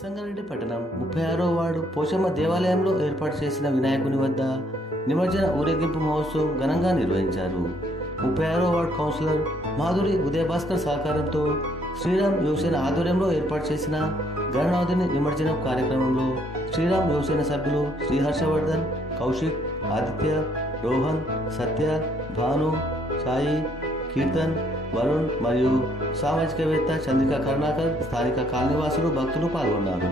సంగారెడ్డి పట్టణం 36వ వార్డు పోచమ్మ దేవాలయంలో ఏర్పాటు చేసిన వినాయకుని వద్ద నిమజ్జన ఊరేగింపు మహోత్సవం ఘనంగా నిర్వహించారు. 36వ వార్డు కౌన్సిలర్ మాధురి ఉదయభాస్కర్ సహకారంతో శ్రీరామ్ యువసేన ఆధ్వర్యంలో ఏర్పాటు చేసిన గణనాథుని నిమజ్జనం కార్యక్రమంలో శ్రీరామ్ యువసేన సభ్యులు శ్రీహర్షవర్ధన్, కౌశిక్, ఆదిత్య, రోహన్, సత్య, భాను, సాయి, కీర్తన్, వరుణ్ మరియు సామాజికవేత్త చంద్రిక కరుణాకర్, స్థానిక కాలనీవాసులు, భక్తులు పాల్గొన్నారు.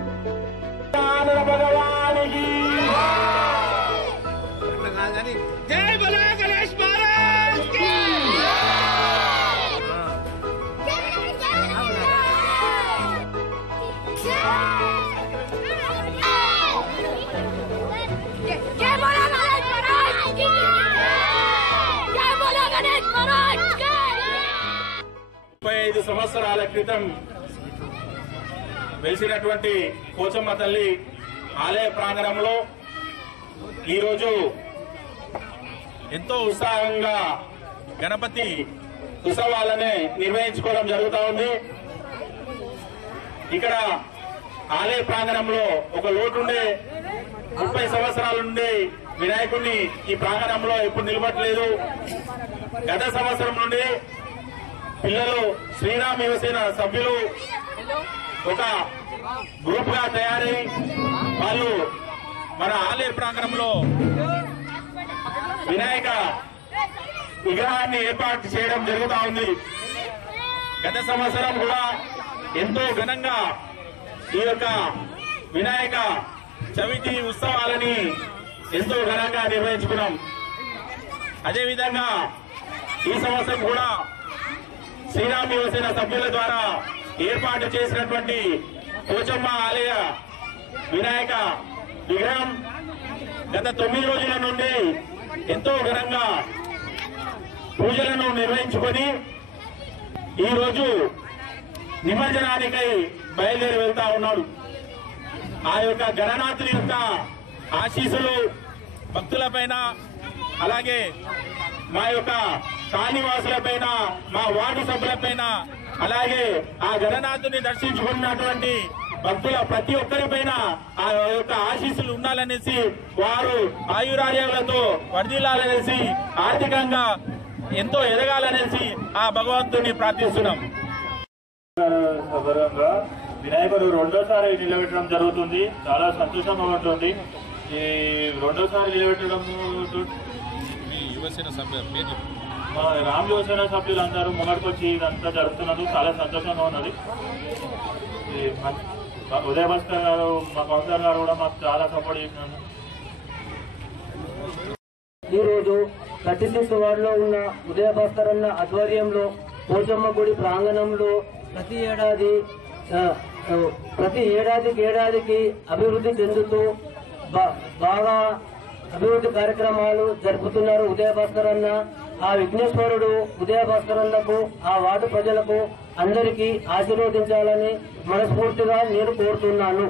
సంవత్సరాల క్రితం వెలిసినటువంటి పోచమ్మ తల్లి ఆలయ ప్రాంగణంలో ఈరోజు ఎంతో ఉత్సాహంగా గణపతి ఉత్సవాలని నిర్వహించుకోవడం జరుగుతూ ఉంది. ఇక్కడ ఆలయ ప్రాంగణంలో ఒక లోటుండే 30 సంవత్సరాల నుండి వినాయకుడిని ఈ ప్రాంగణంలో ఎప్పుడు నిలబడలేదు. గత సంవత్సరం నుండి పిల్లలు శ్రీరామ్ యువసేన సభ్యులు ఒక గ్రూప్ గా తయారై వాళ్ళు మన ఆలయ ప్రాంగణంలో వినాయక విగ్రహాన్ని ఏర్పాటు చేయడం జరుగుతూ ఉంది. గత సంవత్సరం కూడా ఎంతో ఘనంగా ఈ యొక్క వినాయక చవితి ఉత్సవాలని ఎంతో ఘనంగా నిర్వహించుకున్నాం. అదేవిధంగా ఈ సంవత్సరం కూడా శ్రీరామ్ యువసేన సభ్యుల ద్వారా ఏర్పాటు చేసినటువంటి పోచమ్మ ఆలయ వినాయక విగ్రహం గత 9 రోజుల నుండి ఎంతో ఘనంగా పూజలను నిర్వహించుకొని ఈ రోజు నిమజ్జనానికై బయలుదేరి వెళ్తా ఉన్నాడు. ఆ యొక్క గణనాథుని యొక్క ఆశీస్సులు భక్తులపైన, అలాగే మా యొక్క కాలనీవాసులపైన, మా వార్డు సభ్యులపైన, అలాగే ఆ గణనాథుని దర్శించుకున్నటువంటి భక్తుల ప్రతి ఒక్కరిపైన ఆ యొక్క ఆశీస్సులు ఉండాలనేసి, వారు ఆయురారోగ్యాలతో వర్ధిల్లాలనేసి, ఆర్థికంగా ఎంతో ఎదగాలనేసి ఆ భగవంతుని ప్రార్థిస్తున్నాం. సదరంగా వినాయకుడు రెండోసారి నిలబెట్టడం జరుగుతుంది. చాలా సంతోషంగా ఉంటుంది. ఈ రెండోసారి నిలబెట్టడం యువసేన సభ్యులు మా రామ్ యువసేన సభ్యులందరూ ముంగడికొచ్చి ఇదంతా జరుగుతున్నందుకు చాలా సంతోషంగా ఉన్నది. ఉదయభాస్కర్ గారు, మా కౌన్సిలర్ గారు కూడా మాకు చాలా సపోర్ట్ చేసినారు. ఈరోజు 36 వార్డులో ఉన్న ఉదయభాస్కర్ అన్న ఆధ్వర్యంలో పోచమ్మ గుడి ప్రాంగణంలో ప్రతి ఏడాదికి అభివృద్ధి చెందుతూ బాగా అభివృద్ధి కార్యక్రమాలు జరుపుతున్నారు ఉదయభాస్కర్ అన్న. ఆ విఘ్నేశ్వరుడు ఉదయభాస్కర్ అన్నకు, ఆ వార్డు ప్రజలకు అందరికీ ఆశీర్వదించాలని మనస్ఫూర్తిగా నేను కోరుతున్నాను.